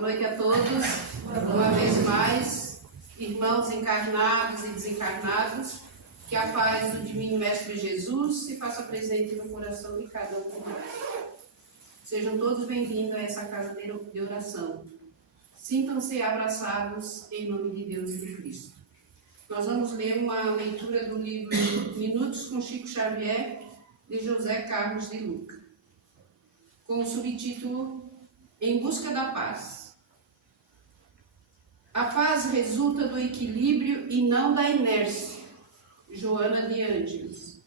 Boa noite a todos. Uma vez mais, irmãos encarnados e desencarnados, que a paz do Divino Mestre Jesus se faça presente no coração de cada um de nós. Sejam todos bem-vindos a essa casa de oração. Sintam-se abraçados em nome de Deus e de Cristo. Nós vamos ler uma leitura do livro Minutos com Chico Xavier, de José Carlos de Luca, com o subtítulo Em Busca da Paz. A paz resulta do equilíbrio e não da inércia. Joana de Ângeles.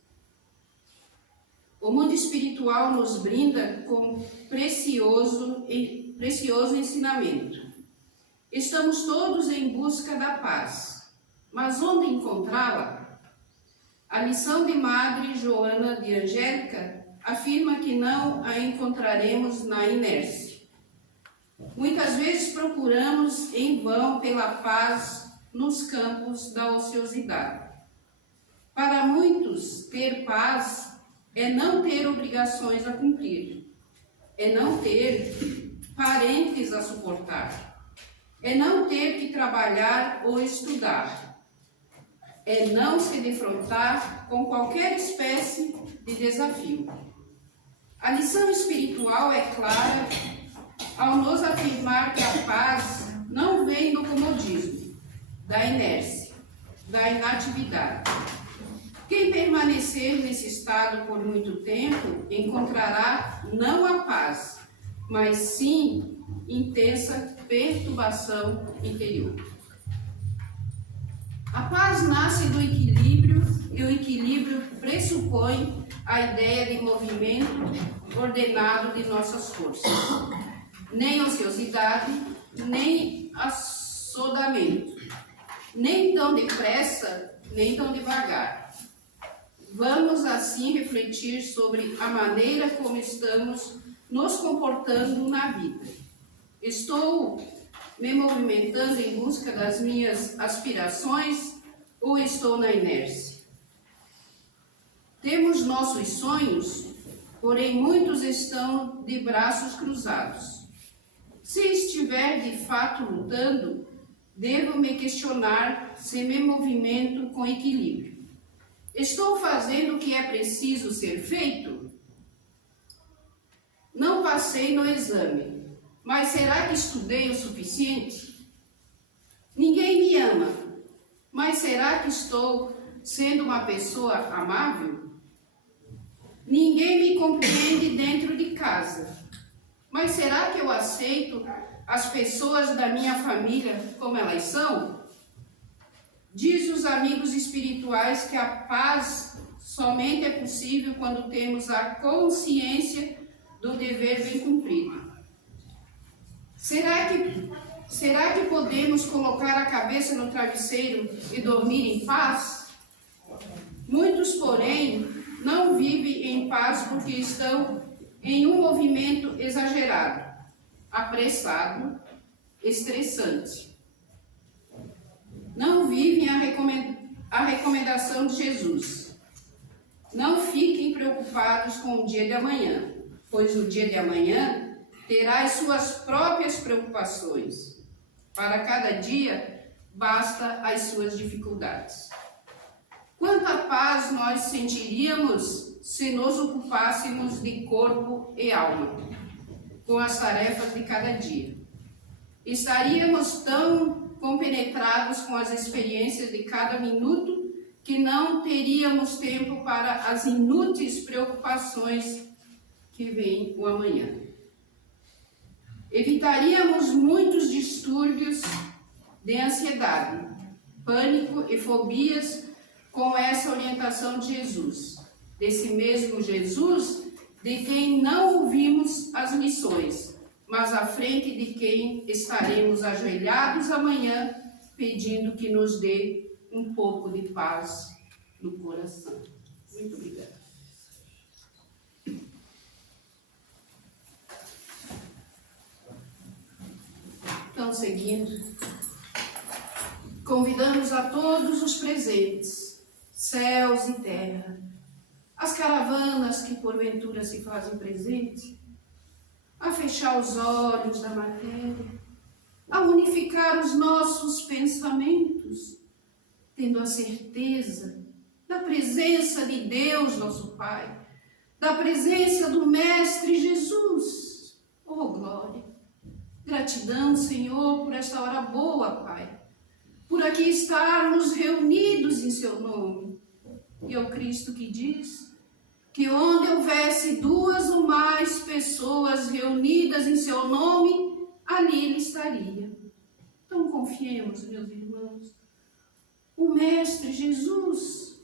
O mundo espiritual nos brinda com precioso ensinamento. Estamos todos em busca da paz, mas onde encontrá-la? A lição de Madre Joana de Angélica afirma que não a encontraremos na inércia. Muitas vezes procuramos em vão pela paz nos campos da ociosidade. Para muitos, ter paz é não ter obrigações a cumprir, é não ter parentes a suportar, é não ter que trabalhar ou estudar, é não se defrontar com qualquer espécie de desafio. A lição espiritual é clara ao nos afirmar que a paz não vem do comodismo, da inércia, da inatividade. Quem permanecer nesse estado por muito tempo encontrará não a paz, mas sim intensa perturbação interior. A paz nasce do equilíbrio e o equilíbrio pressupõe a ideia de movimento ordenado de nossas forças. Nem ociosidade, nem assodamento, nem tão depressa, nem tão devagar. Vamos assim refletir sobre a maneira como estamos nos comportando na vida. Estou me movimentando em busca das minhas aspirações ou estou na inércia? Temos nossos sonhos, porém muitos estão de braços cruzados. Se estiver de fato lutando, devo me questionar se me movimento com equilíbrio. Estou fazendo o que é preciso ser feito? Não passei no exame, mas será que estudei o suficiente? Ninguém me ama, mas será que estou sendo uma pessoa amável? Ninguém me compreende dentro de casa, mas será que eu aceito as pessoas da minha família como elas são? Diz os amigos espirituais que a paz somente é possível quando temos a consciência do dever bem cumprido. Será que podemos colocar a cabeça no travesseiro e dormir em paz? Muitos, porém, não vivem em paz porque estão em um movimento exagerado, apressado, estressante. Não vivem a recomendação de Jesus. Não fiquem preocupados com o dia de amanhã, pois o dia de amanhã terá as suas próprias preocupações. Para cada dia, basta as suas dificuldades. Quanta paz nós sentiríamos se nos ocupássemos de corpo e alma, com as tarefas de cada dia. Estaríamos tão compenetrados com as experiências de cada minuto que não teríamos tempo para as inúteis preocupações que vêm o amanhã. Evitaríamos muitos distúrbios de ansiedade, pânico e fobias com essa orientação de Jesus, desse mesmo Jesus de quem não ouvimos as lições, mas à frente de quem estaremos ajoelhados amanhã, pedindo que nos dê um pouco de paz no coração. Muito obrigada. Então, seguindo, convidamos a todos os presentes, céus e terra, as caravanas que porventura se fazem presentes, a fechar os olhos da matéria a unificar os nossos pensamentos, tendo a certeza da presença de Deus, nosso Pai, da presença do Mestre Jesus. Oh, glória! Gratidão, Senhor, por esta hora boa, Pai, por aqui estarmos reunidos em Seu nome. E é o Cristo que diz que onde houvesse 2 ou mais pessoas reunidas em Seu nome, ali Ele estaria. Então confiemos, meus irmãos. O Mestre Jesus,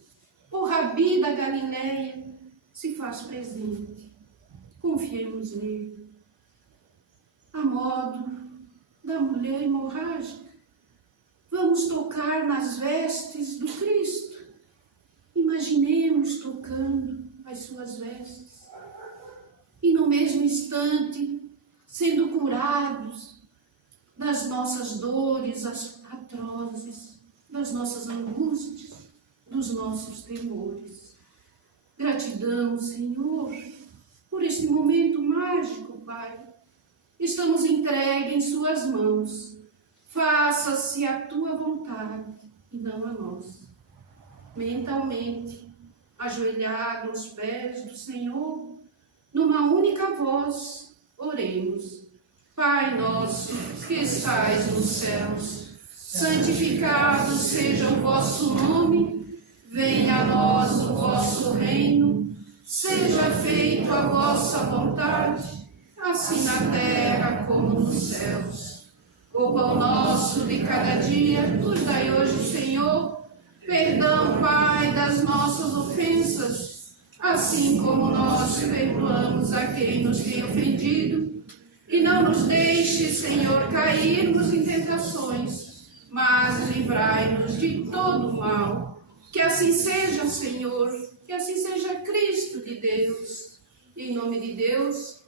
o Rabi da Galileia, se faz presente. Confiemos nele. A modo da mulher hemorrágica, vamos tocar nas vestes do Cristo. Imaginemos tocando as suas vestes. E no mesmo instante, sendo curados das nossas dores atrozes, das nossas angústias, dos nossos temores. Gratidão, Senhor, por este momento mágico, Pai. Estamos entregues em Suas mãos. Faça-se a Tua vontade e não a nossa. Mentalmente, ajoelhado aos pés do Senhor, numa única voz, oremos. Pai nosso, que estais nos céus, santificado seja o vosso nome, venha a nós o vosso reino, seja feita a vossa vontade, assim na terra como nos céus. O pão nosso de cada dia nos dai hoje, Senhor. Perdão, Pai, das nossas ofensas, assim como nós perdoamos a quem nos tem ofendido. E não nos deixe, Senhor, cairmos em tentações, mas livrai-nos de todo mal. Que assim seja, Senhor, que assim seja Cristo de Deus. E em nome de Deus,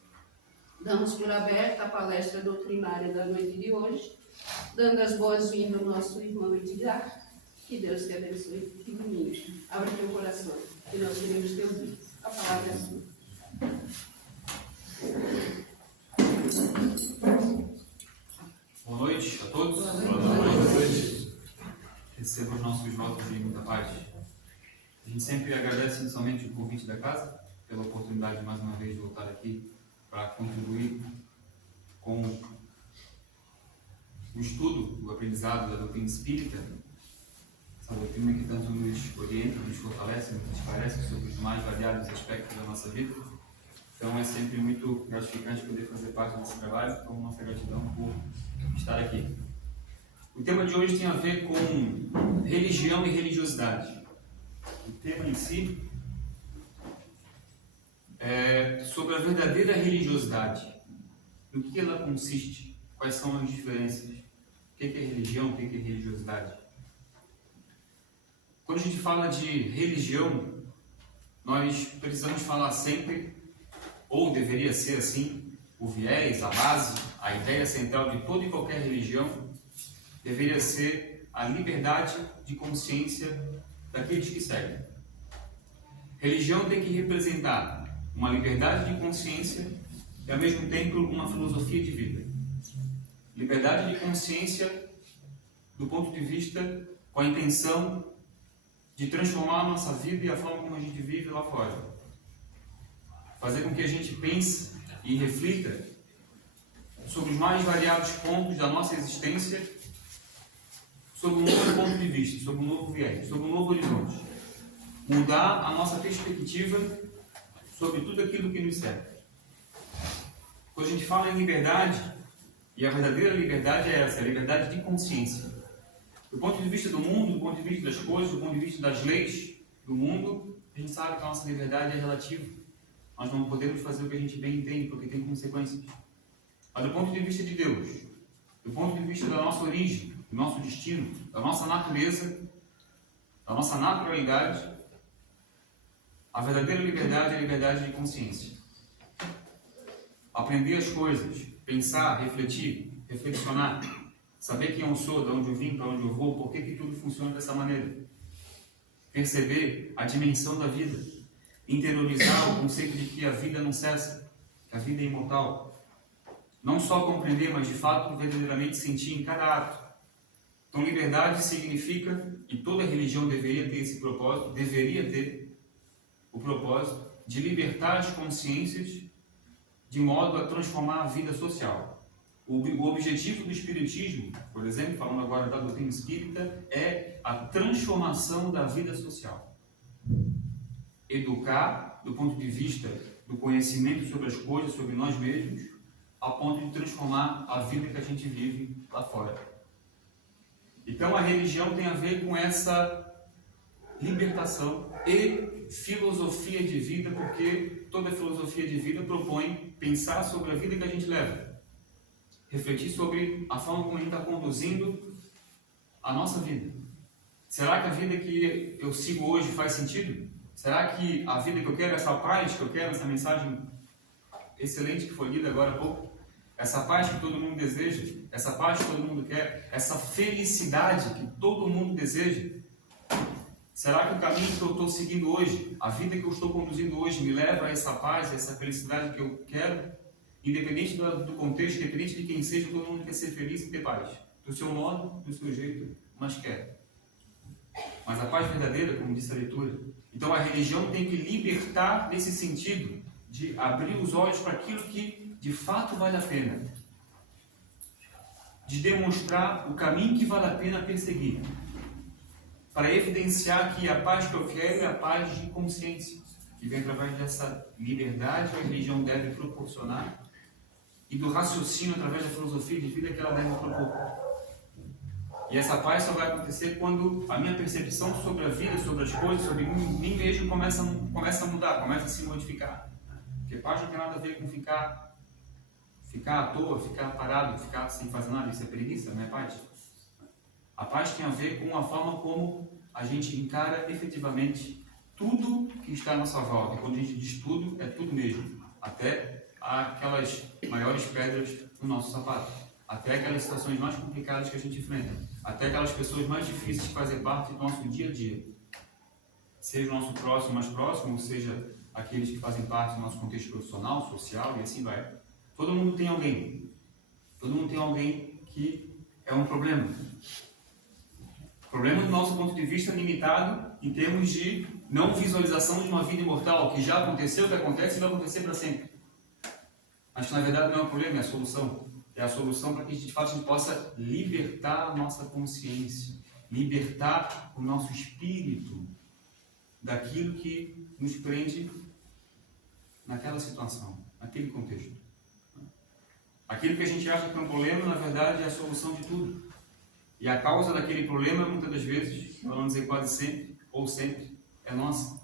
damos por aberta a palestra doutrinária da noite de hoje, dando as boas-vindas ao nosso irmão Edgar. Que Deus te abençoe e ilumine. Abre teu coração, que nós queremos te ouvir. A palavra é sua. Boa noite a todos. Boa noite. Receba os nossos votos de muita paz. A gente sempre agradece inicialmente o convite da casa, pela oportunidade de mais uma vez voltar aqui para contribuir com o estudo, o aprendizado da doutrina espírita, essa doutrina que tanto nos orienta, nos fortalece, nos esclarece sobre os mais variados aspectos da nossa vida. Então é sempre muito gratificante poder fazer parte desse trabalho, com nossa gratidão por estar aqui. O tema de hoje tem a ver com religião e religiosidade. O tema em si é sobre a verdadeira religiosidade. No que ela consiste? Quais são as diferenças? O que é religião? O que é religiosidade? Quando a gente fala de religião, nós precisamos falar sempre, ou deveria ser assim, o viés, a base, a ideia central de toda e qualquer religião deveria ser a liberdade de consciência daqueles que seguem. Religião tem que representar uma liberdade de consciência e, ao mesmo tempo, uma filosofia de vida. Liberdade de consciência do ponto de vista com a intenção de transformar a nossa vida e a forma como a gente vive lá fora. Fazer com que a gente pense e reflita sobre os mais variados pontos da nossa existência, sobre um novo ponto de vista, sobre um novo viés, sobre um novo horizonte. Mudar a nossa perspectiva sobre tudo aquilo que nos serve. Quando a gente fala em liberdade, e a verdadeira liberdade é essa, a liberdade de consciência. Do ponto de vista do mundo, do ponto de vista das coisas, do ponto de vista das leis do mundo, a gente sabe que a nossa liberdade é relativa. Nós não podemos fazer o que a gente bem entende, porque tem consequências. Mas do ponto de vista de Deus, do ponto de vista da nossa origem, do nosso destino, da nossa natureza, da nossa naturalidade, a verdadeira liberdade é a liberdade de consciência. Aprender as coisas, pensar, refletir, reflexionar, saber quem eu sou, de onde eu vim, para onde eu vou, por que tudo funciona dessa maneira. Perceber a dimensão da vida, interiorizar o conceito de que a vida não cessa, que a vida é imortal. Não só compreender, mas de fato verdadeiramente sentir em cada ato. Então, liberdade significa, e toda religião deveria ter esse propósito, deveria ter o propósito de libertar as consciências de modo a transformar a vida social. O objetivo do Espiritismo, por exemplo, falando agora da doutrina espírita, é a transformação da vida social. Educar, do ponto de vista do conhecimento sobre as coisas, sobre nós mesmos, a ponto de transformar a vida que a gente vive lá fora. Então a religião tem a ver com essa libertação e filosofia de vida, porque toda filosofia de vida propõe pensar sobre a vida que a gente leva, refletir sobre a forma como a gente está conduzindo a nossa vida. Será que a vida que eu sigo hoje faz sentido? Será que a vida que eu quero, essa paz que eu quero, essa mensagem excelente que foi lida agora há pouco, essa paz que todo mundo deseja, essa paz que todo mundo quer, essa felicidade que todo mundo deseja, será que o caminho que eu estou seguindo hoje, a vida que eu estou conduzindo hoje, me leva a essa paz, a essa felicidade que eu quero? Independente do contexto, independente de quem seja, todo mundo quer ser feliz e ter paz. Do seu modo, do seu jeito, mas quer. Mas a paz verdadeira, como disse a leitura. Então a religião tem que libertar nesse sentido, de abrir os olhos para aquilo que de fato vale a pena. De demonstrar o caminho que vale a pena perseguir. Para evidenciar que a paz que eu quero é a paz de consciência, que vem através dessa liberdade que a religião deve proporcionar e do raciocínio através da filosofia de vida que ela deve propor. E essa paz só vai acontecer quando a minha percepção sobre a vida, sobre as coisas, sobre mim mesmo começa a mudar, começa a se modificar. Porque paz não tem nada a ver com ficar à toa, ficar parado, ficar sem fazer nada. Isso é preguiça, não é paz? A paz tem a ver com a forma como a gente encara efetivamente tudo que está à nossa volta. E quando a gente diz tudo, é tudo mesmo. Até aquelas maiores pedras no nosso sapato. Até aquelas situações mais complicadas que a gente enfrenta. Até aquelas pessoas mais difíceis de fazer parte do nosso dia a dia. Seja o nosso próximo mais próximo, ou seja aqueles que fazem parte do nosso contexto profissional, social e assim vai. Todo mundo tem alguém. Todo mundo tem alguém que é um problema. Problema do nosso ponto de vista limitado em termos de não visualização de uma vida imortal, que já aconteceu, que acontece e vai acontecer para sempre. Mas que na verdade não é um problema, é a solução. É a solução para que de fato a gente possa libertar a nossa consciência, libertar o nosso espírito daquilo que nos prende naquela situação, naquele contexto. Aquilo que a gente acha que é um problema, na verdade, é a solução de tudo. E a causa daquele problema, muitas das vezes, para não dizer quase sempre, ou sempre, é nossa.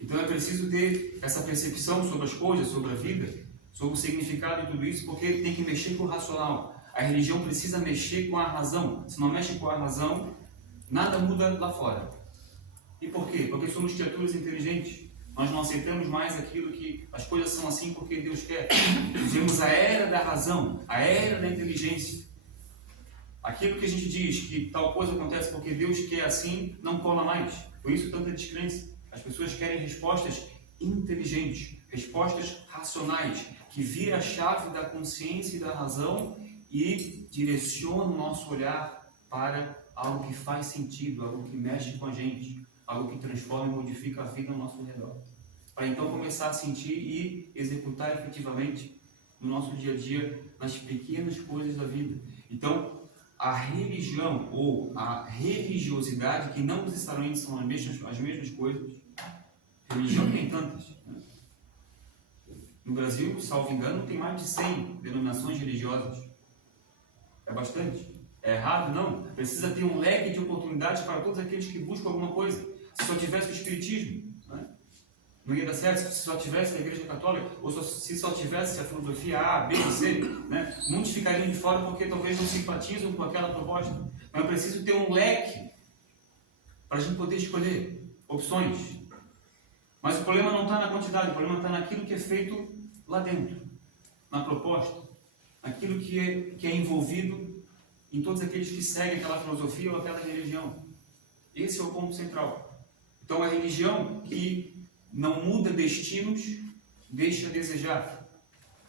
Então é preciso ter essa percepção sobre as coisas, sobre a vida, sobre o significado de tudo isso, porque tem que mexer com o racional. A religião precisa mexer com a razão. Se não mexe com a razão, nada muda lá fora. E por quê? Porque somos criaturas inteligentes. Nós não aceitamos mais aquilo que as coisas são assim porque Deus quer. Vivemos a era da razão, a era da inteligência. Aquilo que a gente diz que tal coisa acontece porque Deus quer assim, não cola mais. Por isso tanta descrença. As pessoas querem respostas inteligentes, respostas racionais, que vira a chave da consciência e da razão e direciona o nosso olhar para algo que faz sentido, algo que mexe com a gente, algo que transforma e modifica a vida ao nosso redor. Para então começar a sentir e executar efetivamente no nosso dia a dia, nas pequenas coisas da vida. Então, a religião ou a religiosidade, que não necessariamente são as mesmas coisas, religião tem tantas. Né? No Brasil, salvo engano, tem mais de 100 denominações religiosas. É bastante. É errado? Não. Precisa ter um leque de oportunidades para todos aqueles que buscam alguma coisa. Se só tivesse o Espiritismo, né? Não ia dar certo. Se só tivesse a Igreja Católica, ou se só tivesse a filosofia A, B ou C, né? Muitos ficariam de fora porque talvez não simpatizam com aquela proposta. Mas é preciso ter um leque para a gente poder escolher opções. Mas o problema não está na quantidade, o problema está naquilo que é feito lá dentro, na proposta, naquilo que é envolvido em todos aqueles que seguem aquela filosofia ou aquela religião. Esse é o ponto central. Então a religião que não muda destinos, deixa a desejar.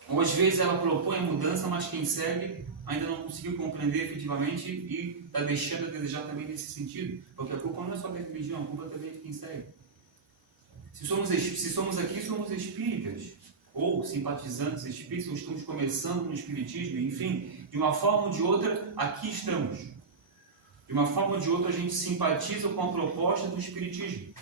Ou às vezes ela propõe a mudança, mas quem segue ainda não conseguiu compreender efetivamente e está deixando a desejar também nesse sentido. Porque a culpa não é só da religião, a culpa também é de quem segue. Se somos aqui, somos espíritas, ou simpatizantes espíritas, ou estamos começando no espiritismo, enfim, de uma forma ou de outra, aqui estamos. De uma forma ou de outra, a gente simpatiza com a proposta do espiritismo.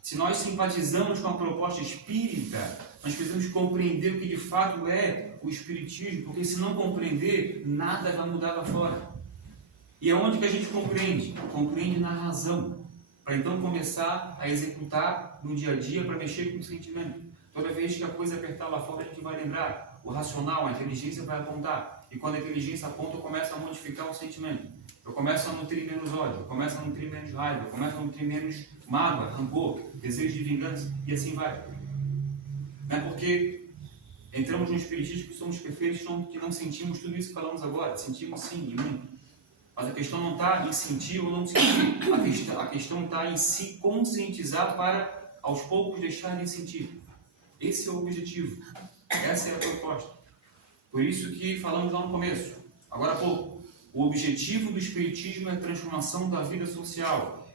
Se nós simpatizamos com a proposta espírita, nós precisamos compreender o que de fato é o espiritismo, porque se não compreender, nada vai mudar lá fora. E é onde que a gente compreende? Compreende na razão, para então começar a executar no dia a dia, para mexer com o sentimento. Toda vez que a coisa apertar lá fora, a gente vai lembrar. O racional, a inteligência vai apontar. E quando a inteligência aponta, eu começo a modificar o sentimento. Eu começo a nutrir menos ódio, eu começo a nutrir menos raiva, eu começo a nutrir menos mágoa, rancor, desejo de vingança, e assim vai. Não é porque entramos no espiritismo que somos perfeitos, que não sentimos tudo isso que falamos agora. Sentimos sim, e muito. Mas a questão não está em sentir ou não sentir. A questão está em se conscientizar para, aos poucos, deixar de sentir. Esse é o objetivo. Essa é a proposta. Por isso que falamos lá no começo, agora há pouco. O objetivo do espiritismo é a transformação da vida social.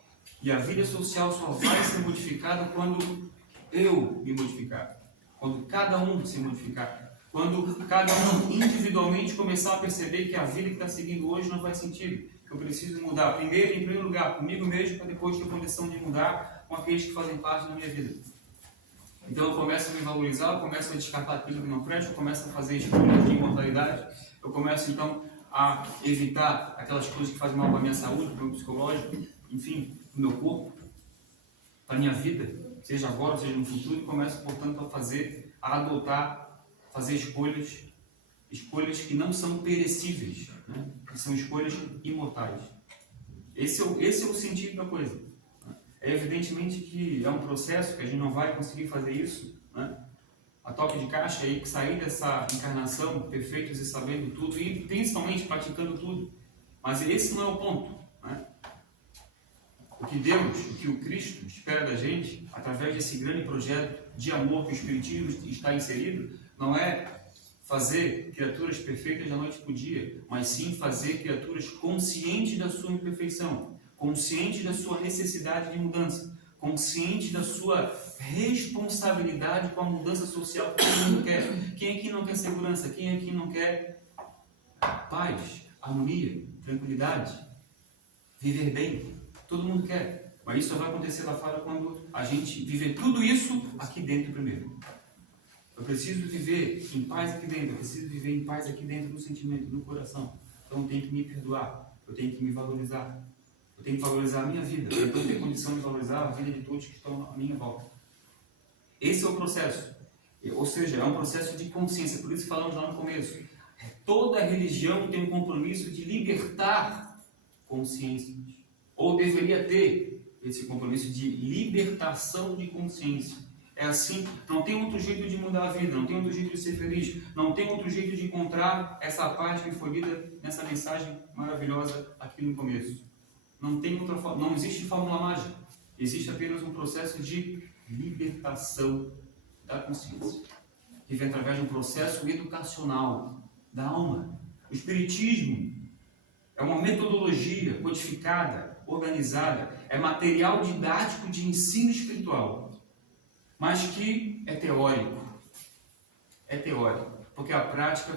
E a vida social só vai ser modificada quando eu me modificar. Quando cada um se modificar. Quando cada um individualmente começar a perceber que a vida que está seguindo hoje não faz sentido. Que eu preciso mudar. Primeiro, em primeiro lugar, comigo mesmo, para depois ter condição de mudar com aqueles que fazem parte da minha vida. Então eu começo a me valorizar, eu começo a descartar aquilo que não presta, eu começo a fazer escolhas de imortalidade, eu começo então a evitar aquelas coisas que fazem mal para a minha saúde, para o meu psicológico, enfim, para o meu corpo, para a minha vida, seja agora, seja no futuro, e começo, portanto, a adotar, fazer escolhas que não são perecíveis, né? Que são escolhas imortais. Esse é o sentido da coisa. É evidentemente que é um processo que a gente não vai conseguir fazer isso, né? A toque de caixa aí, que sair dessa encarnação perfeitos e sabendo tudo, e principalmente praticando tudo. Mas esse não é o ponto, né? O que Deus, o que o Cristo espera da gente, através desse grande projeto de amor que o Espiritismo está inserido, não é fazer criaturas perfeitas da noite para o dia, mas sim fazer criaturas conscientes da sua imperfeição, conscientes da sua necessidade de mudança, conscientes da sua responsabilidade com a mudança social que todo mundo quer. Quem aqui não quer segurança? Quem aqui não quer paz, harmonia, tranquilidade, viver bem? Todo mundo quer, mas isso só vai acontecer lá fora quando a gente viver tudo isso aqui dentro primeiro. Eu preciso viver em paz aqui dentro, eu preciso viver em paz aqui dentro do sentimento, do coração. Então eu tenho que me perdoar, eu tenho que me valorizar. Eu tenho que valorizar a minha vida, eu tenho que ter condição de valorizar a vida de todos que estão à minha volta. Esse é o processo. Ou seja, é um processo de consciência, por isso que falamos lá no começo. Toda religião tem um compromisso de libertar consciências. Ou deveria ter esse compromisso de libertação de consciência. É assim, não tem outro jeito de mudar a vida, não tem outro jeito de ser feliz, não tem outro jeito de encontrar essa paz que foi lida nessa mensagem maravilhosa aqui no começo. Não tem outra forma, não existe fórmula mágica, existe apenas um processo de libertação da consciência, que vem através de um processo educacional da alma. O Espiritismo é uma metodologia codificada, organizada, é material didático de ensino espiritual, mas que é teórico. É teórico, porque a prática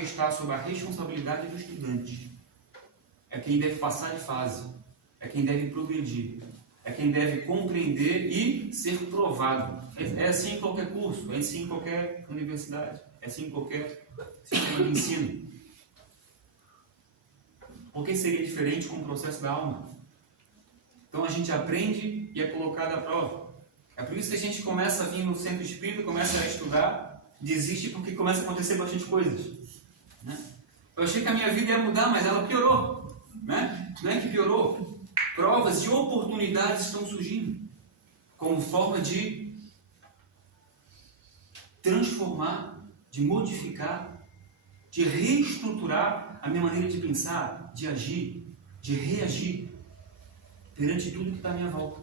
está sob a responsabilidade do estudante. É quem deve passar de fase, é quem deve progredir, é quem deve compreender e ser provado. É assim em qualquer curso, é assim em qualquer universidade, é assim em qualquer sistema de ensino. Por que seria diferente com o processo da alma? Então a gente aprende e é colocado à prova. É por isso que a gente começa a vir no centro espírita, começa a estudar, desiste porque começa a acontecer bastante coisas, né? Eu achei que a minha vida ia mudar, mas ela piorou, né? Não é que piorou. Provas e oportunidades estão surgindo como forma de transformar, de modificar, de reestruturar a minha maneira de pensar, de agir, de reagir perante tudo que está à minha volta.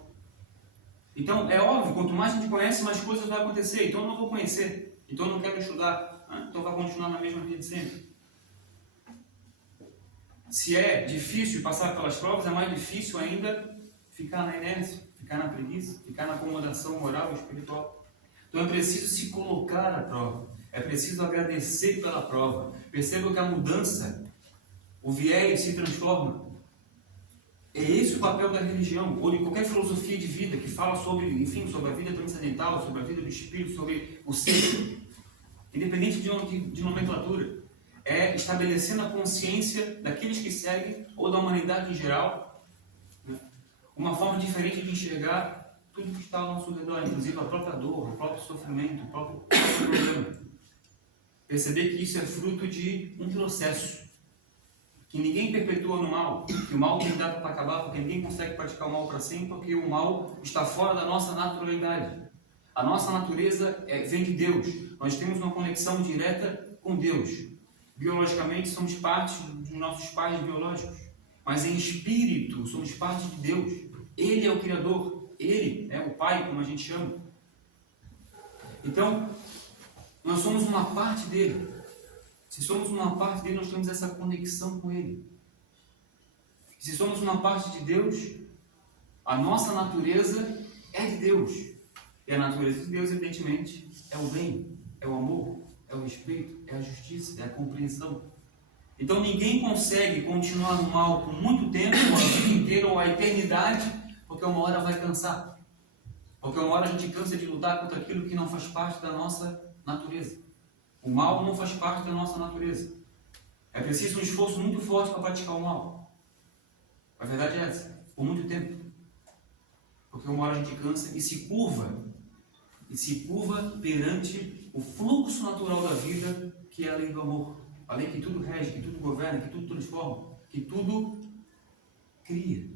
Então, é óbvio, quanto mais a gente conhece, mais coisas vai acontecer. Então, eu não vou conhecer. Então, eu não quero estudar. Então, vai continuar na mesma vida de sempre. Se é difícil passar pelas provas, é mais difícil ainda ficar na inércia, ficar na preguiça, ficar na acomodação moral e espiritual. Então, é preciso se colocar à prova. É preciso agradecer pela prova. Perceba que a mudança, o viés se transforma. É esse o papel da religião, ou de qualquer filosofia de vida que fala sobre, enfim, sobre a vida transcendental, sobre a vida do espírito, sobre o ser, independente de nomenclatura. É estabelecendo a consciência daqueles que seguem, ou da humanidade em geral, né? Uma forma diferente de enxergar tudo que está ao nosso redor, inclusive a própria dor, o próprio sofrimento, o próprio problema. Perceber que isso é fruto de um processo. Que ninguém perpetua no mal, que o mal tem data para acabar, porque ninguém consegue praticar o mal para sempre, porque o mal está fora da nossa naturalidade. A nossa natureza vem de Deus. Nós temos uma conexão direta com Deus. Biologicamente somos parte dos nossos pais biológicos, mas em espírito somos parte de Deus. Ele é o Criador, Ele é o Pai, como a gente chama. Então, nós somos uma parte dele. Se somos uma parte dele, nós temos essa conexão com ele. Se somos uma parte de Deus, a nossa natureza é de Deus. E a natureza de Deus, evidentemente, é o bem, é o amor, é o respeito, é a justiça, é a compreensão. Então ninguém consegue continuar no mal por muito tempo, a vida inteira ou a eternidade, porque uma hora vai cansar. Porque uma hora a gente cansa de lutar contra aquilo que não faz parte da nossa natureza. O mal não faz parte da nossa natureza. É preciso um esforço muito forte para praticar o mal. A verdade é essa, por muito tempo. Porque uma hora a gente cansa e se curva perante o fluxo natural da vida, que é a lei do amor. A lei que tudo rege, que tudo governa, que tudo transforma, que tudo cria.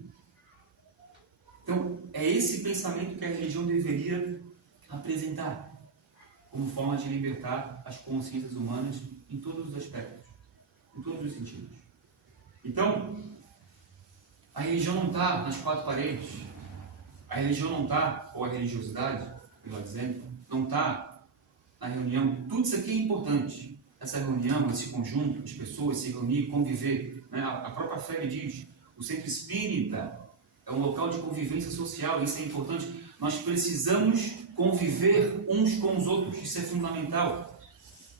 Então, é esse pensamento que a religião deveria apresentar como forma de libertar as consciências humanas em todos os aspectos, em todos os sentidos. Então, a religião não está nas quatro paredes, a religião não está, ou a religiosidade, melhor dizendo, não está na reunião. Tudo isso aqui é importante. Essa reunião, esse conjunto de pessoas, se reunir, conviver. Né? A própria fé diz, o centro espírita é um local de convivência social, isso é importante. Nós precisamos conviver uns com os outros, isso é fundamental.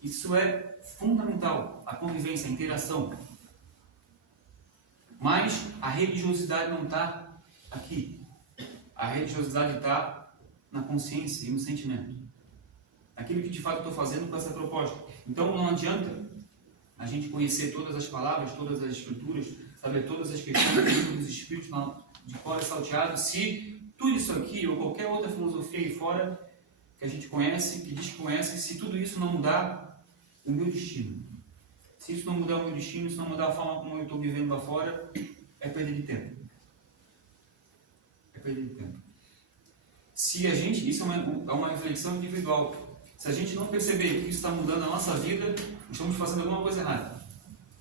Isso é fundamental, a convivência, a interação. Mas a religiosidade não está aqui. A religiosidade está na consciência e no sentimento. Aquilo que de fato eu estou fazendo com essa proposta. Então não adianta a gente conhecer todas as palavras, todas as escrituras, saber todas as questões dos espíritos de cor e salteado, se tudo isso aqui ou qualquer outra filosofia aí fora que a gente conhece, que diz que conhece, se tudo isso não mudar o meu destino. Se isso não mudar o meu destino, se não mudar a forma como eu estou vivendo lá fora, é perda de tempo. É perda de tempo. Se a gente, isso é uma reflexão individual. Se a gente não perceber que isso está mudando a nossa vida, estamos fazendo alguma coisa errada.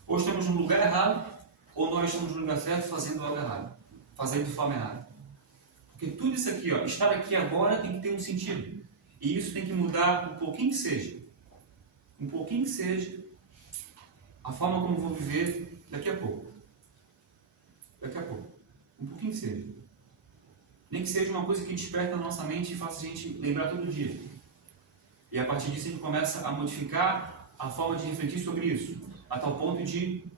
Ou estamos no lugar errado, ou nós estamos no lugar certo fazendo algo errado. Fazendo de forma errada. Porque tudo isso aqui, ó, estar aqui agora tem que ter um sentido. E isso tem que mudar um pouquinho que seja. Um pouquinho que seja a forma como vou viver daqui a pouco. Daqui a pouco. Um pouquinho que seja. Nem que seja uma coisa que desperta na nossa mente e faça a gente lembrar todo dia. E a partir disso a gente começa a modificar a forma de refletir sobre isso. A tal ponto de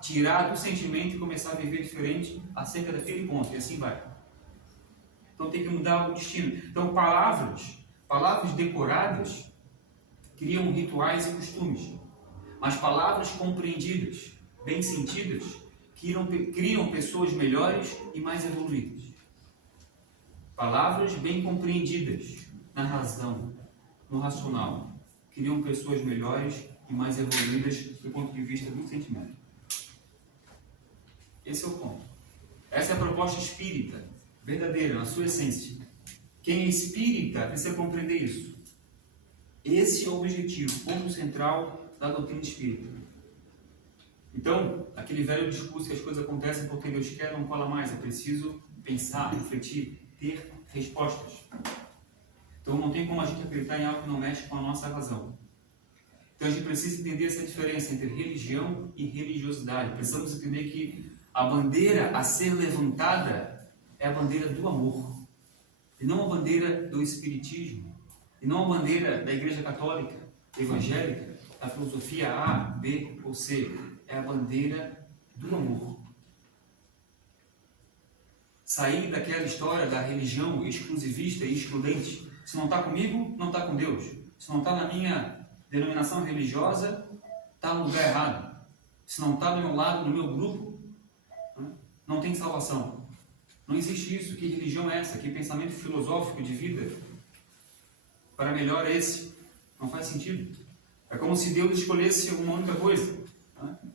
tirar do sentimento e começar a viver diferente acerca daquele ponto. E assim vai. Então tem que mudar o destino. Então palavras decoradas criam rituais e costumes. Mas palavras compreendidas, bem sentidas, criam pessoas melhores e mais evoluídas. Palavras bem compreendidas na razão, no racional, criam pessoas melhores e mais evoluídas do ponto de vista do sentimento. Esse é o ponto. Essa é a proposta espírita, verdadeira, na sua essência. Quem é espírita precisa compreender isso. Esse é o objetivo, o ponto central da doutrina espírita. Então, aquele velho discurso que as coisas acontecem porque Deus quer não cola mais. É preciso pensar, refletir, ter respostas. Então não tem como a gente acreditar em algo que não mexe com a nossa razão. Então a gente precisa entender essa diferença entre religião e religiosidade. Precisamos entender que a bandeira a ser levantada é a bandeira do amor, e não a bandeira do espiritismo, e não a bandeira da Igreja Católica, evangélica, da filosofia A, B ou C. É a bandeira do amor. Sair daquela história da religião exclusivista e excludente. Se não está comigo, não está com Deus. Se não está na minha denominação religiosa, está no lugar errado. Se não está do meu lado, no meu grupo, não tem salvação. Não existe isso. Que religião é essa? Que pensamento filosófico de vida para melhor é esse? Não faz sentido. É como se Deus escolhesse uma única coisa.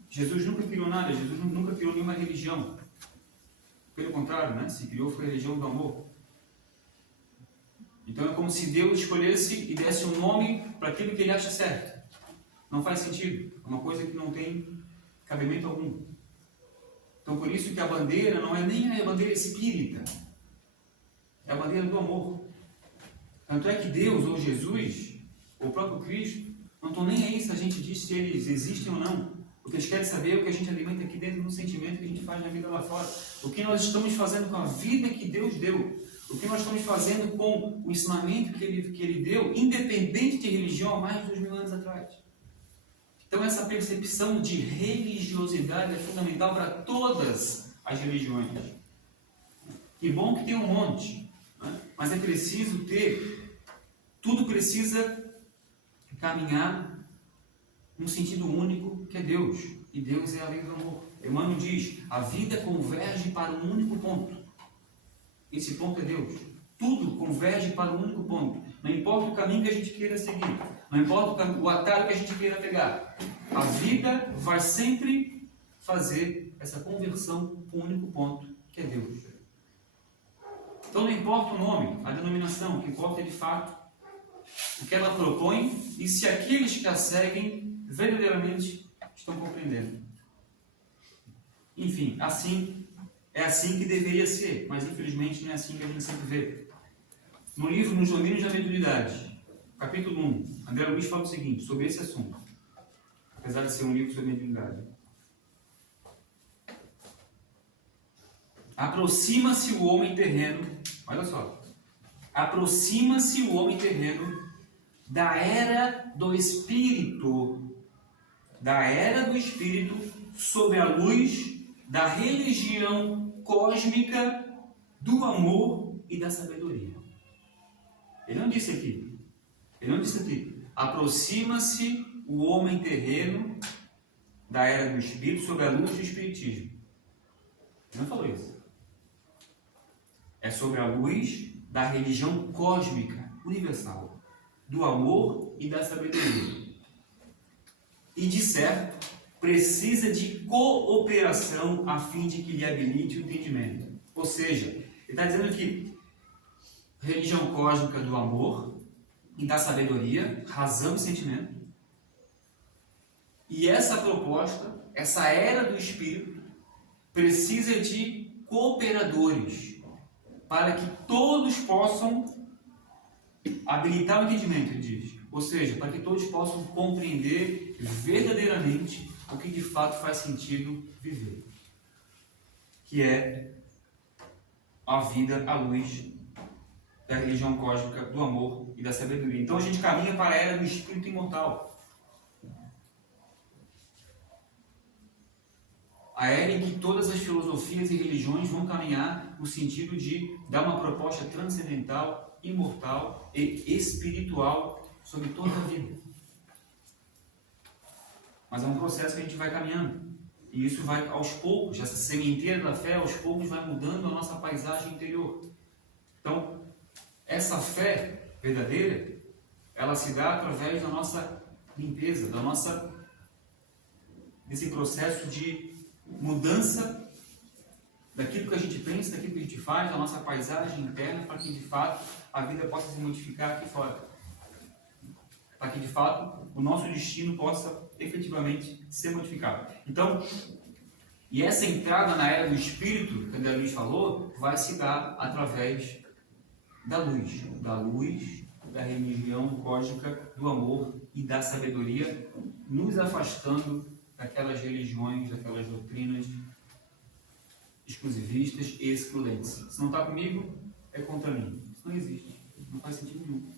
Jesus nunca criou nada. Jesus nunca criou nenhuma religião. Pelo contrário, se criou foi a religião do amor. Então é como se Deus escolhesse e desse um nome para aquilo que Ele acha certo. Não faz sentido. É uma coisa que não tem cabimento algum. Então por isso que a bandeira não é nem a bandeira espírita. É a bandeira do amor. Tanto é que Deus, ou Jesus, ou o próprio Cristo, não estão nem aí se a gente diz se eles existem ou não. O que eles querem saber é o que a gente alimenta aqui dentro no sentimento que a gente faz na vida lá fora. O que nós estamos fazendo com a vida que Deus deu. O que nós estamos fazendo com o ensinamento que Ele deu, independente de religião, há mais de 2000 anos atrás. Então essa percepção de religiosidade é fundamental para todas as religiões. Que bom que tem um monte, mas é preciso ter, tudo precisa caminhar num sentido único, que é Deus. E Deus é a lei do amor. Emmanuel diz, a vida converge para um único ponto. Esse ponto é Deus. Tudo converge para um único ponto. Não importa o caminho que a gente queira seguir. Não importa o atalho que a gente queira pegar. A vida vai sempre fazer essa conversão para um único ponto, que é Deus. Então não importa o nome, a denominação, o que importa é de fato o que ela propõe e se aqueles que a seguem verdadeiramente estão compreendendo. Enfim, é assim que deveria ser, mas infelizmente não é assim que a gente sempre vê. No livro Nos Domínios da Mediunidade, capítulo 1, André Luiz fala o seguinte, sobre esse assunto, apesar de ser um livro sobre mediunidade. Aproxima-se o homem terreno, olha só, aproxima-se o homem terreno da era do Espírito, sob a luz da religião cósmica, do amor e da sabedoria. Ele não disse aqui, aproxima-se o homem terreno da era do Espírito sob a luz do Espiritismo. Ele não falou isso. É sobre a luz da religião cósmica, universal, do amor e da sabedoria. E de certo, precisa de cooperação a fim de que lhe habilite o entendimento. Ou seja, ele está dizendo que religião cósmica do amor e da sabedoria, razão e sentimento. E essa proposta, essa era do Espírito, precisa de cooperadores para que todos possam habilitar o entendimento, ele diz. Ou seja, para que todos possam compreender verdadeiramente o que de fato faz sentido viver. Que é a vida à luz da religião cósmica, do amor e da sabedoria. Então a gente caminha para a era do Espírito imortal. A era em que todas as filosofias e religiões vão caminhar no sentido de dar uma proposta transcendental, imortal e espiritual sobre toda a vida. Mas é um processo que a gente vai caminhando. E isso vai aos poucos, essa sementeira da fé aos poucos vai mudando a nossa paisagem interior. Então, essa fé verdadeira, ela se dá através da nossa limpeza, desse processo de mudança daquilo que a gente pensa, daquilo que a gente faz, da nossa paisagem interna, para que de fato a vida possa se modificar aqui fora. Para que de fato o nosso destino possa efetivamente ser modificado. Então, e essa entrada na era do Espírito, que André Luiz falou, vai se dar através da luz da religião cósmica, do amor e da sabedoria, nos afastando daquelas religiões, daquelas doutrinas exclusivistas e excludentes. Se não está comigo, é contra mim. Isso não existe, não faz sentido nenhum.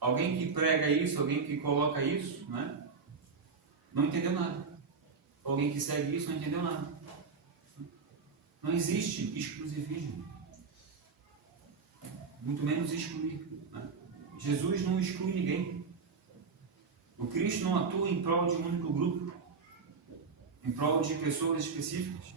Alguém que prega isso, alguém que coloca isso, né, não entendeu nada. Alguém que segue isso não entendeu nada. Não existe exclusivismo, muito menos excluir, né? Jesus não exclui ninguém. O Cristo não atua em prol de um único grupo, em prol de pessoas específicas.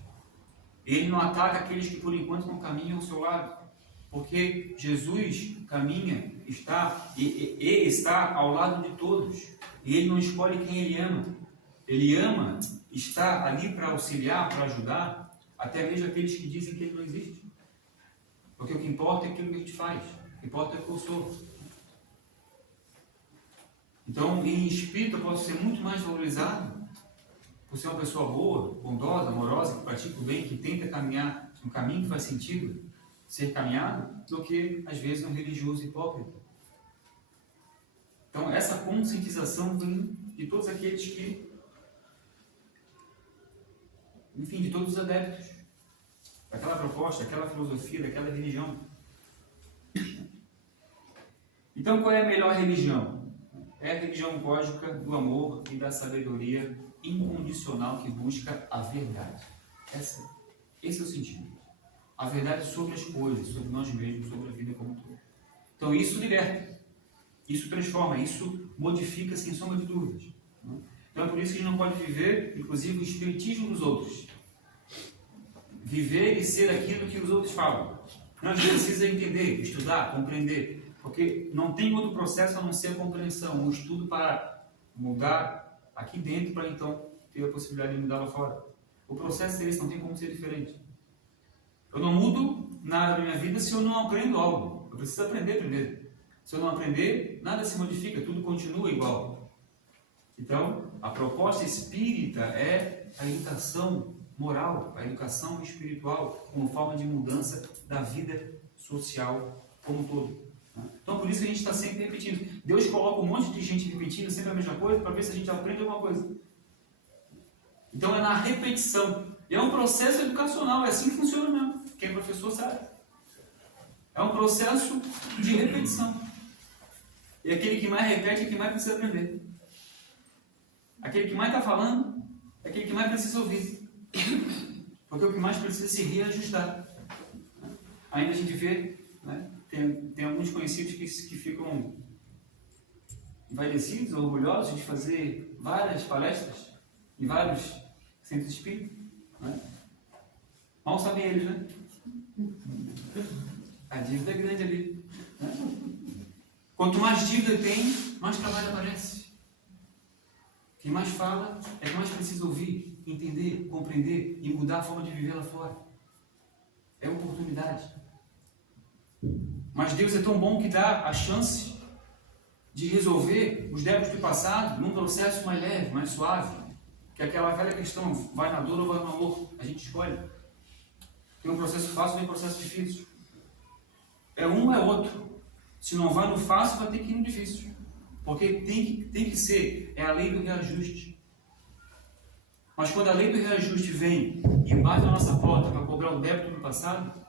Ele não ataca aqueles que por enquanto não caminham ao seu lado, porque Jesus caminha, está ao lado de todos, e ele não escolhe quem ele ama. Ele ama, está ali para auxiliar, para ajudar, até mesmo aqueles que dizem que ele não existe. Porque o que importa é aquilo que a gente faz, o que importa é o que eu sou. Então, em espírito, eu posso ser muito mais valorizado por ser uma pessoa boa, bondosa, amorosa, que pratica o bem, que tenta caminhar um caminho que faz sentido ser caminhado, do que, às vezes, um religioso hipócrita. Então, essa conscientização vem de todos aqueles que, enfim, de todos os adeptos daquela proposta, daquela filosofia, daquela religião. Então, qual é a melhor religião? É a religião cósmica do amor e da sabedoria incondicional que busca a verdade. Esse é o sentido. A verdade sobre as coisas, sobre nós mesmos, sobre a vida como um todo. Então, isso liberta, isso transforma, isso modifica sem sombra de dúvidas. Então, é por isso que a gente não pode viver, inclusive, o espiritismo dos outros. Viver e ser aquilo que os outros falam. Não, a gente precisa entender, estudar, compreender, porque não tem outro processo a não ser a compreensão, o estudo para mudar aqui dentro, para então ter a possibilidade de mudar lá fora. O processo é esse, não tem como ser diferente. Eu não mudo nada na minha vida se eu não aprendo algo. Eu preciso aprender primeiro. Se eu não aprender, nada se modifica, tudo continua igual. Então, a proposta espírita é a educação moral, a educação espiritual, como forma de mudança da vida social como um todo. Então, por isso que a gente está sempre repetindo. Deus coloca um monte de gente repetindo sempre a mesma coisa, para ver se a gente aprende alguma coisa. Então, é na repetição. E é um processo educacional, é assim que funciona mesmo. Quem é professor sabe. É um processo de repetição. E aquele que mais repete é que mais precisa aprender. Aquele que mais está falando é aquele que mais precisa ouvir. Porque o que mais precisa se reajustar. Ainda a gente vê, né, tem alguns conhecidos que ficam envaidecidos, orgulhosos de fazer várias palestras em vários centros espíritas. Né? Mal sabem eles, né? A dívida é grande ali. Né? Quanto mais dívida tem, mais trabalho aparece. Quem mais fala é que mais precisa ouvir, entender, compreender e mudar a forma de viver lá fora. É oportunidade. Mas Deus é tão bom que dá a chance de resolver os débitos do passado num processo mais leve, mais suave. Que é aquela velha questão, vai na dor ou vai no amor? A gente escolhe. Tem um processo fácil, tem um processo difícil. É um ou é outro. Se não vai no fácil, vai ter que ir no difícil. Porque tem que ser, é a lei do reajuste. Mas quando a lei do reajuste vem e bate na nossa porta para cobrar o débito do passado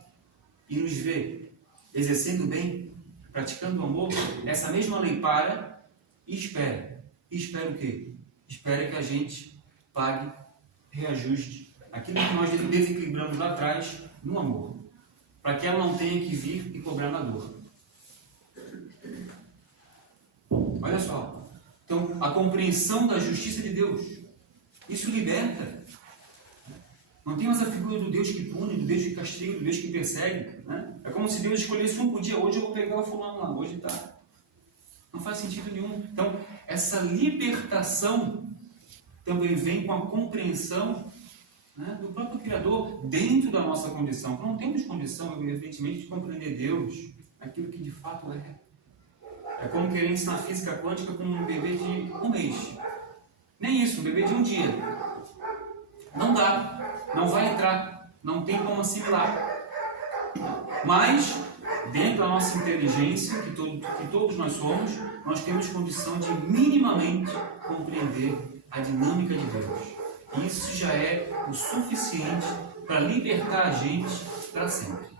e nos vê exercendo o bem, praticando o amor, essa mesma lei para e espera. E espera o quê? Espera que a gente pague, reajuste aquilo que nós desequilibramos lá atrás no amor, para que ela não tenha que vir e cobrar na dor. Olha só, então a compreensão da justiça de Deus, isso liberta. Não tem mais a figura do Deus que pune, do Deus que castiga, do Deus que persegue. Né? É como se Deus escolhesse um por dia, hoje eu vou pegar o fulano lá, hoje tá. Não faz sentido nenhum. Então, essa libertação também vem com a compreensão, né, do próprio Criador dentro da nossa condição. Não temos condição, evidentemente, de compreender Deus, aquilo que de fato é. É como querer ensinar física quântica com um bebê de um mês. Nem isso, um bebê de um dia. Não dá, não vai entrar, não tem como assimilar. Mas dentro da nossa inteligência, que todos nós somos, nós temos condição de minimamente compreender a dinâmica de Deus. Isso já é o suficiente para libertar a gente para sempre.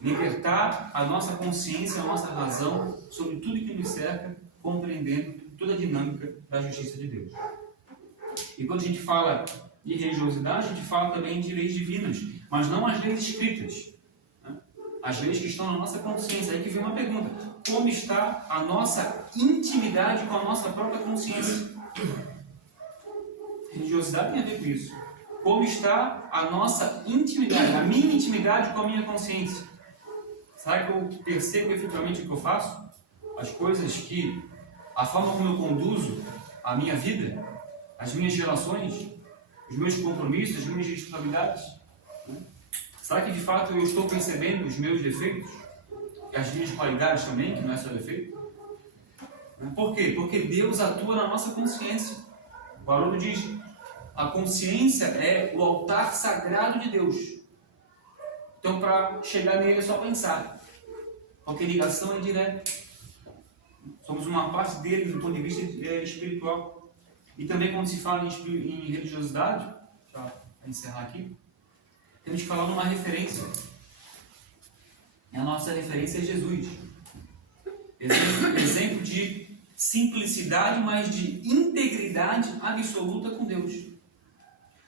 Libertar a nossa consciência, a nossa razão sobre tudo que nos cerca, compreendendo toda a dinâmica da justiça de Deus. E quando a gente fala de religiosidade, a gente fala também de leis divinas, mas não as leis escritas, né? As leis que estão na nossa consciência. Aí que vem uma pergunta: como está a nossa intimidade com a nossa própria consciência? Religiosidade tem a ver com isso. Como está a nossa intimidade, a minha intimidade com a minha consciência? Será que eu percebo efetivamente o que eu faço? As coisas que, a forma como eu conduzo a minha vida, as minhas relações, os meus compromissos, as minhas responsabilidades? Será que de fato eu estou percebendo os meus defeitos? E as minhas qualidades também, que não é só defeito? Por quê? Porque Deus atua na nossa consciência. O Haroldo diz: a consciência é o altar sagrado de Deus. Então, para chegar nele é só pensar, porque ligação é direta. Somos uma parte dele do ponto de vista espiritual. E também quando se fala em religiosidade, já para encerrar aqui, temos que falar numa referência. E a nossa referência é Jesus. Exemplo de simplicidade, mas de integridade absoluta com Deus.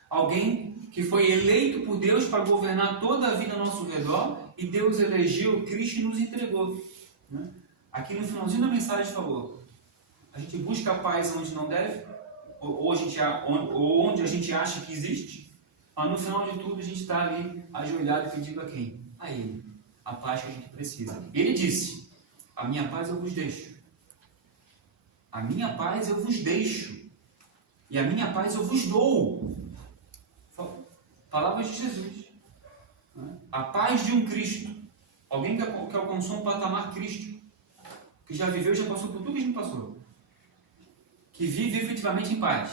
Alguém que foi eleito por Deus para governar toda a vida ao nosso redor, e Deus elegeu Cristo e nos entregou. Aqui no finalzinho da mensagem falou: a gente busca a paz onde não deve, ou onde a gente acha que existe, mas no final de tudo a gente está ali ajoelhado pedindo a quem? A Ele, a paz que a gente precisa. Ele disse: a minha paz eu vos deixo. A minha paz eu vos deixo. E a minha paz eu vos dou. Palavras de Jesus. A paz de um Cristo. Alguém que alcançou um patamar Cristo. Que já viveu, já passou por tudo que a gente passou. Que vive efetivamente em paz.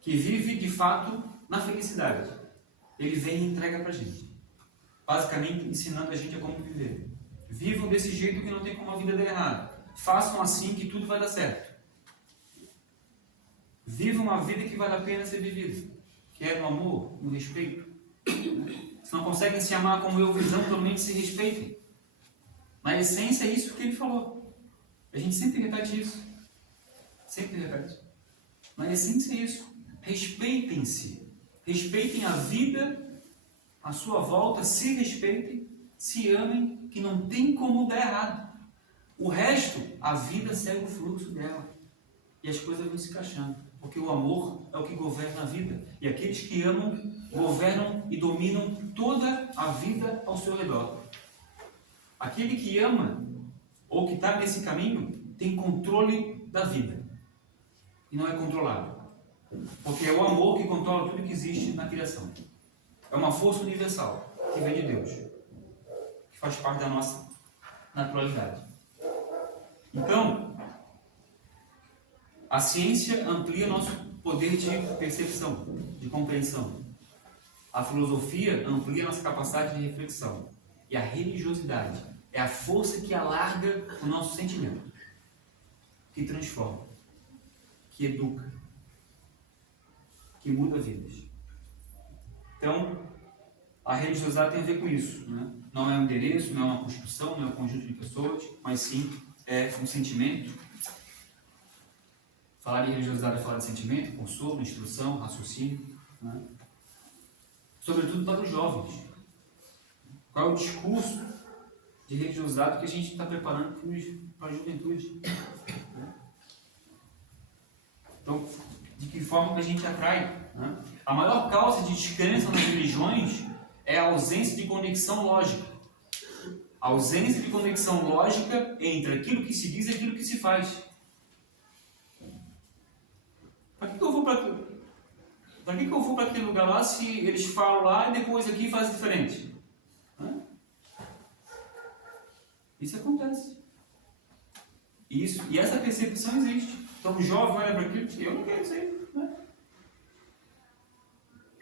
Que vive de fato na felicidade. Ele vem e entrega para a gente. Basicamente ensinando a gente a como viver. Vivam desse jeito que não tem como a vida dar errado. Façam assim que tudo vai dar certo. Vivam uma vida que vale a pena ser vivida. Que é no amor, no respeito. Se não conseguem se amar como eu visão, pelo menos se respeitem. Na essência é isso que ele falou. A gente sempre repete isso. Sempre repete. Na essência é isso. Respeitem-se. Respeitem a vida à sua volta. Se respeitem. Se amem. Que não tem como dar errado. O resto, a vida segue o fluxo dela. E as coisas vão se encaixando. Porque o amor é o que governa a vida. E aqueles que amam, governam e dominam toda a vida ao seu redor. Aquele que ama, ou que está nesse caminho, tem controle da vida. E não é controlado. Porque é o amor que controla tudo que existe na criação. É uma força universal que vem de Deus. Que faz parte da nossa naturalidade. Então, a ciência amplia nosso poder de percepção, de compreensão. A filosofia amplia nossa capacidade de reflexão. E a religiosidade é a força que alarga o nosso sentimento, que transforma, que educa, que muda vidas. Então, a religiosidade tem a ver com isso. Não é um endereço, não é uma construção, não é um conjunto de pessoas, mas sim é um sentimento. Falar de religiosidade é falar de sentimento, consolo, instrução, raciocínio. Sobretudo para os jovens. Qual é o discurso de religiosidade que a gente está preparando para a juventude? Então, de que forma que a gente atrai? A maior causa de descrença nas religiões é a ausência de conexão lógica. A ausência de conexão lógica entre aquilo que se diz e aquilo que se faz. Para que eu vou para aquele lugar lá se eles falam lá e depois aqui fazem diferente? Isso acontece. E essa percepção existe. Então o jovem olha para aquilo e diz: eu não quero isso aí.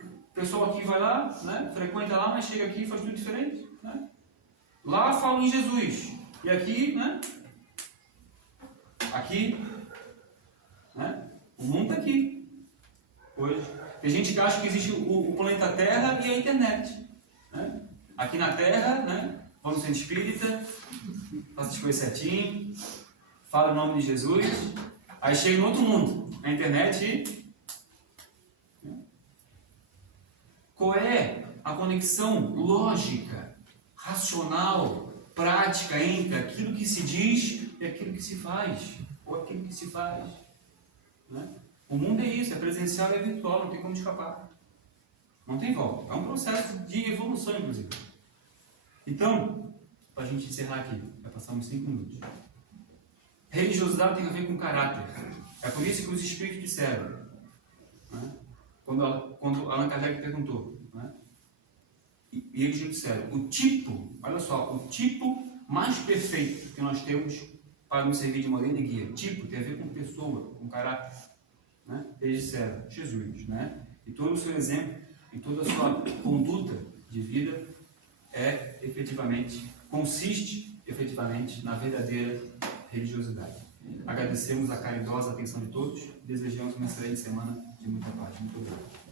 O pessoal aqui vai lá, frequenta lá, mas chega aqui e faz tudo diferente. Lá falam em Jesus. E aqui, né? Aqui, né? O mundo está aqui. Hoje. Tem gente que acha que existe o planeta Terra e a internet. Né? Aqui na Terra, né? Vamos no centro espírita, faça as coisas certinho, fala o nome de Jesus, aí chega no outro mundo, na internet e... Qual é a conexão lógica, racional, prática entre aquilo que se diz e aquilo que se faz, ou aquilo que se faz? Né? O mundo é isso, é presencial e é virtual, não tem como escapar. Não tem volta. É um processo de evolução, inclusive. Então, para a gente encerrar aqui, já passamos 5 minutos. Religiosidade tem a ver com caráter. É por isso que os espíritos disseram, né? Quando Allan Kardec perguntou, né? E eles disseram, o tipo, olha só, o tipo mais perfeito que nós temos para nos servir de modelo e guia. Tipo tem a ver com pessoa, com caráter. Né? Eles disseram, Jesus, né? E todo o seu exemplo e toda a sua conduta de vida consiste efetivamente na verdadeira religiosidade. Agradecemos a caridosa atenção de todos, desejamos uma excelente semana de muita paz. Muito obrigado.